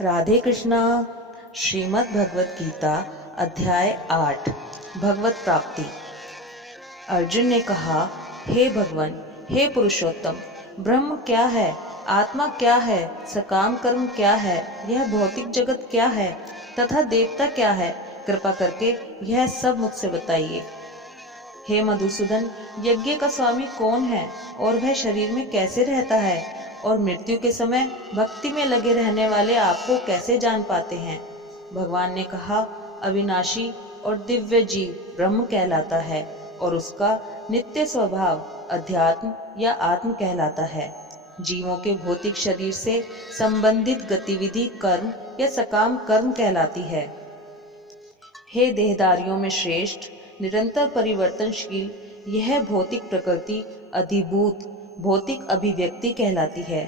राधे कृष्णा। श्रीमद् भगवत गीता अध्याय 8 भगवत प्राप्ति। अर्जुन ने कहा, हे भगवान, हे पुरुषोत्तम, ब्रह्म क्या है, आत्मा क्या है, सकाम कर्म क्या है, यह भौतिक जगत क्या है तथा देवता क्या है, कृपा करके यह सब मुझसे बताइए। हे मधुसूदन, यज्ञ का स्वामी कौन है और वह शरीर में कैसे रहता है और मृत्यु के समय भक्ति में लगे रहने वाले आपको कैसे जान पाते हैं। भगवान ने कहा, अविनाशी और दिव्य जीव ब्रह्म कहलाता है और उसका नित्य स्वभाव अध्यात्म या आत्म कहलाता है। जीवों के भौतिक शरीर से संबंधित गतिविधि कर्म या सकाम कर्म कहलाती है। हे देहधारियों में श्रेष्ठ, निरंतर परिवर्तनशील यह भौतिक प्रकृति अधिभूत भौतिक अभिव्यक्ति कहलाती है।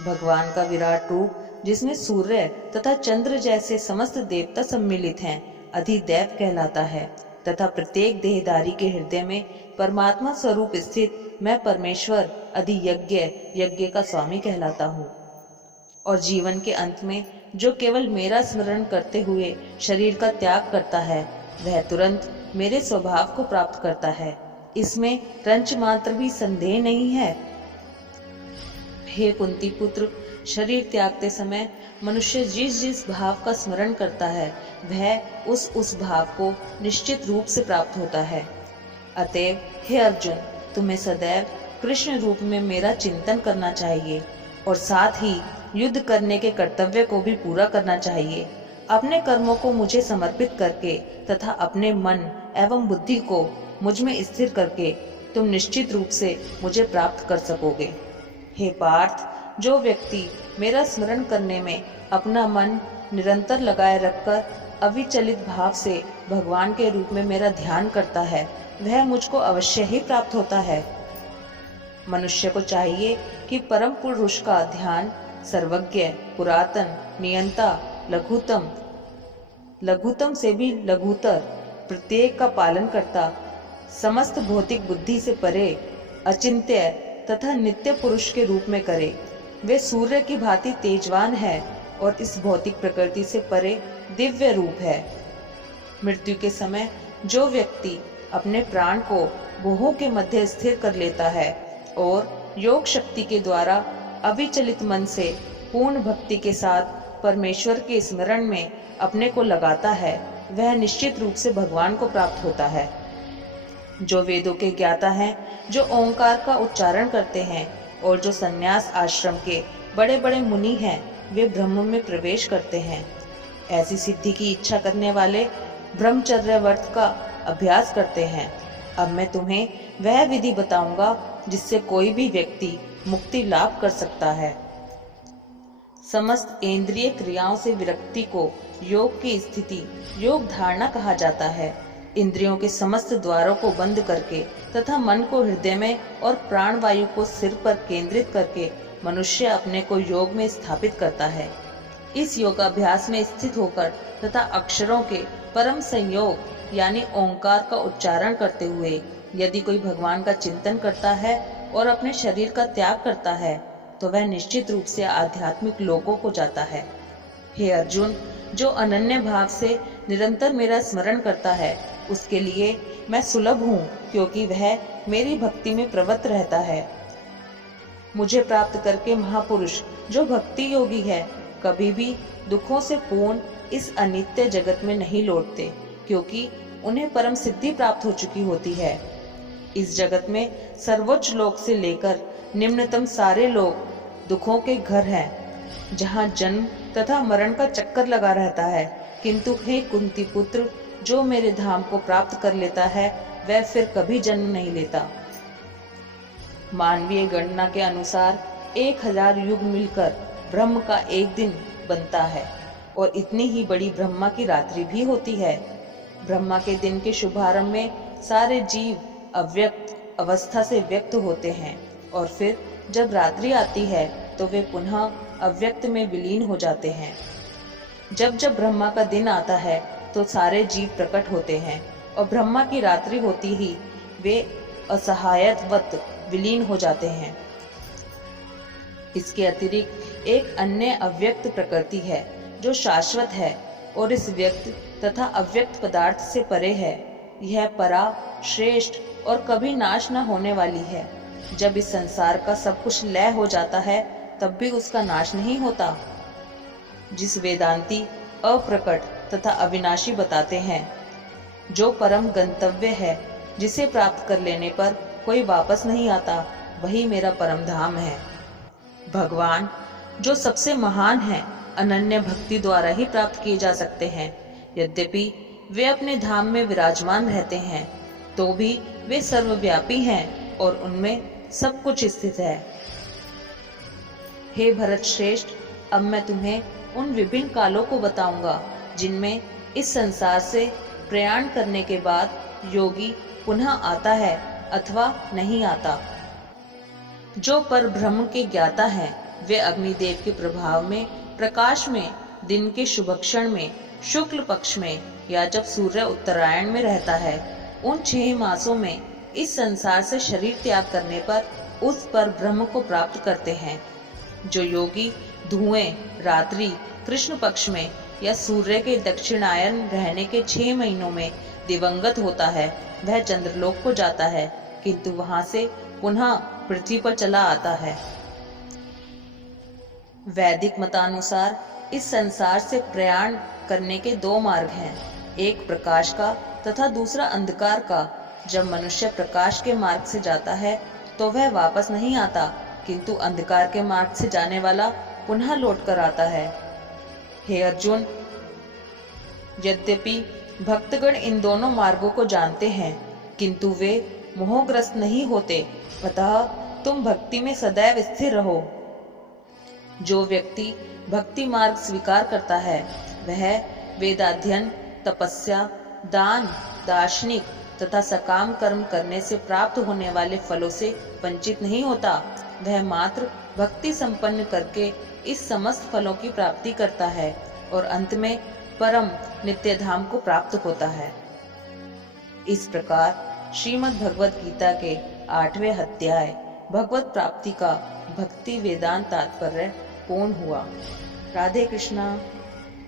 भगवान का विराट रूप, जिसमें सूर्य तथा चंद्र जैसे समस्त देवता सम्मिलित हैं, अधिदैव कहलाता है तथा प्रत्येक देहधारी के हृदय में परमात्मा स्वरूप स्थित मैं परमेश्वर अधियज्ञ यज्ञ का स्वामी कहलाता हूँ। और जीवन के अंत में जो केवल मेरा स्मरण करते हुए शरीर का त्याग करता है, वह तुरंत मेरे स्वभाव को प्राप्त करता है। इसमें रंच मात्र भी संदेह नहीं है। हे कुंती पुत्र, शरीर त्यागते समय मनुष्य जिस जिस भाव का स्मरण करता है, वह उस भाव को निश्चित रूप से प्राप्त होता है। अतएव हे अर्जुन, तुम्हें सदैव कृष्ण रूप में मेरा चिंतन करना चाहिए और साथ ही युद्ध करने के कर्तव्य को भी पूरा करना चाहिए। अपने कर्मों को मुझे समर्पित करके तथा अपने मन एवं बुद्धि को मुझ में स्थिर करके तुम निश्चित रूप से मुझे प्राप्त कर सकोगे। हे पार्थ, जो व्यक्ति मेरा स्मरण करने में अपना मन निरंतर लगाए रखकर अविचलित भाव से भगवान के रूप में मेरा ध्यान करता है, वह मुझको अवश्य ही प्राप्त होता है। मनुष्य को चाहिए कि परम पुरुष का ध्यान सर्वज्ञ, पुरातन, नियंता, लघुतम से भी लघुतर, प्रत्येक का पालन करता, समस्त भौतिक बुद्धि से परे, अचिंत्य तथा नित्य पुरुष के रूप में करे। वे सूर्य की भांति तेजवान है और इस भौतिक प्रकृति से परे दिव्य रूप है। मृत्यु के समय जो व्यक्ति अपने प्राण को भोहों के मध्य स्थिर कर लेता है और योग शक्ति के द्वारा अविचलित मन से पूर्ण भक्ति के साथ परमेश्वर के स्मरण में अपने को लगाता है, वह निश्चित रूप से भगवान को प्राप्त होता है। जो वेदों के ज्ञाता हैं, जो ओंकार का उच्चारण करते हैं और जो संन्यास आश्रम के बड़े बड़े मुनि हैं, वे ब्रह्म में प्रवेश करते हैं। ऐसी सिद्धि की इच्छा करने वाले ब्रह्मचर्य व्रत का अभ्यास करते हैं। अब मैं तुम्हें वह विधि बताऊंगा जिससे कोई भी व्यक्ति मुक्ति लाभ कर सकता है। समस्त इंद्रिय क्रियाओं से विरक्ति को योग की स्थिति योग धारणा कहा जाता है। इंद्रियों के समस्त द्वारों को बंद करके तथा मन को हृदय में और प्राण वायु को सिर पर केंद्रित करके मनुष्य अपने को योग में स्थापित करता है। इस योगाभ्यास में स्थित होकर तथा अक्षरों के परम संयोग यानी ओंकार का उच्चारण करते हुए यदि कोई भगवान का चिंतन करता है और अपने शरीर का त्याग करता है, तो वह निश्चित रूप से आध्यात्मिक लोकों को जाता है। हे अर्जुन, जो अनन्य भाव से निरंतर मेरा स्मरण करता है, उसके लिए मैं सुलभ हूँ, क्योंकि वह मेरी भक्ति में प्रवृत्त रहता है। मुझे प्राप्त करके महापुरुष जो भक्ति योगी है, कभी भी दुखों से पूर्ण इस अनित्य जगत में नहीं लौटते, क्योंकि उन्हें परम सिद्धि प्राप्त हो चुकी होती है। इस जगत में सर्वोच्च लोक से लेकर निम्नतम सारे लोग दुखों के घर हैं, जहाँ जन्म तथा मरण का चक्कर लगा रहता है। किंतु हे कुंती पुत्र, जो मेरे धाम को प्राप्त कर लेता है, वह फिर कभी जन्म नहीं लेता। मानवीय गणना के अनुसार 1000 युग मिलकर ब्रह्म का एक दिन बनता है और इतनी ही बड़ी ब्रह्मा की रात्रि भी होती है। ब्रह्मा के दिन के शुभारंभ में सारे जीव अव्यक्त अवस्था से व्यक्त होते हैं और फिर जब रात्रि आती है तो वे पुनः अव्यक्त में विलीन हो जाते हैं। जब जब ब्रह्मा का दिन आता है तो सारे जीव प्रकट होते हैं और ब्रह्मा की रात्रि होती ही वे असहायत्वत विलीन हो जाते हैं। इसके अतिरिक्त एक अन्य अव्यक्त प्रकृति है जो शाश्वत है और इस व्यक्त तथा अव्यक्त पदार्थ से परे है। यह परा, श्रेष्ठ और कभी नाश न होने वाली है। जब इस संसार का सब कुछ लय हो जाता है तब भी उसका नाश नहीं होता। जिस वेदांती अप्रकट तथा अविनाशी बताते हैं, जो परम गंतव्य है, जिसे प्राप्त कर लेने पर कोई वापस नहीं आता, वही मेरा परम धाम है। भगवान जो सबसे महान है, अनन्य भक्ति द्वारा ही प्राप्त किए जा सकते हैं। यद्यपि वे अपने धाम में विराजमान रहते हैं, तो भी वे सर्वव्यापी हैं और उनमें सब कुछ स्थित है। हे भरत श्रेष्ठ, अब मैं तुम्हें उन विभिन्न कालों को बताऊंगा जिनमें इस संसार से प्रयाण करने के बाद योगी पुनः आता है अथवा नहीं आता। जो पर ब्रह्म के ज्ञाता हैं, वे अग्निदेव के प्रभाव में, प्रकाश में, दिन के शुभक्षण में, शुक्ल पक्ष में या जब सूर्य उत्तरायण में रहता है, उन 6 मासों में इस संसार से शरीर त्याग करने पर उस पर ब्रह्म को प्राप्त करते हैं। जो योगी धुएं, रात्रि, कृष्ण पक्ष में या सूर्य के दक्षिणायन रहने के 6 महीनों में दिवंगत होता है, वह चंद्रलोक को जाता है, किंतु वहां से पुनः पृथ्वी पर चला आता है। वैदिक मतानुसार इस संसार से प्रयाण करने के 2 मार्ग हैं, एक प्रकाश का तथा दूसरा अंधकार का। जब मनुष्य प्रकाश के मार्ग से जाता है तो वह वापस नहीं आता, किंतु अंधकार के मार्ग से जाने वाला पुनः लौट कर आता है। हे अर्जुन, यद्यपि भक्तगण इन दोनों मार्गों को जानते हैं, किंतु वे मोहग्रस्त नहीं होते, अतः तुम भक्ति में सदैव स्थिर रहो। जो व्यक्ति भक्ति मार्ग स्वीकार करता है, वह वेदाध्ययन, तपस्या, दान, दार्शनिक तथा सकाम कर्म करने से प्राप्त होने वाले फलों से वंचित नहीं होता। वह मात्र भक्ति संपन्न करके इस समस्त फलों की प्राप्ति करता है और अंत में परम नित्य धाम को प्राप्त होता है। इस प्रकार श्रीमद् भगवत गीता के 8वें अध्याय भगवत प्राप्ति का भक्ति वेदांत तात्पर्य पूर्ण हुआ। राधे कृष्णा।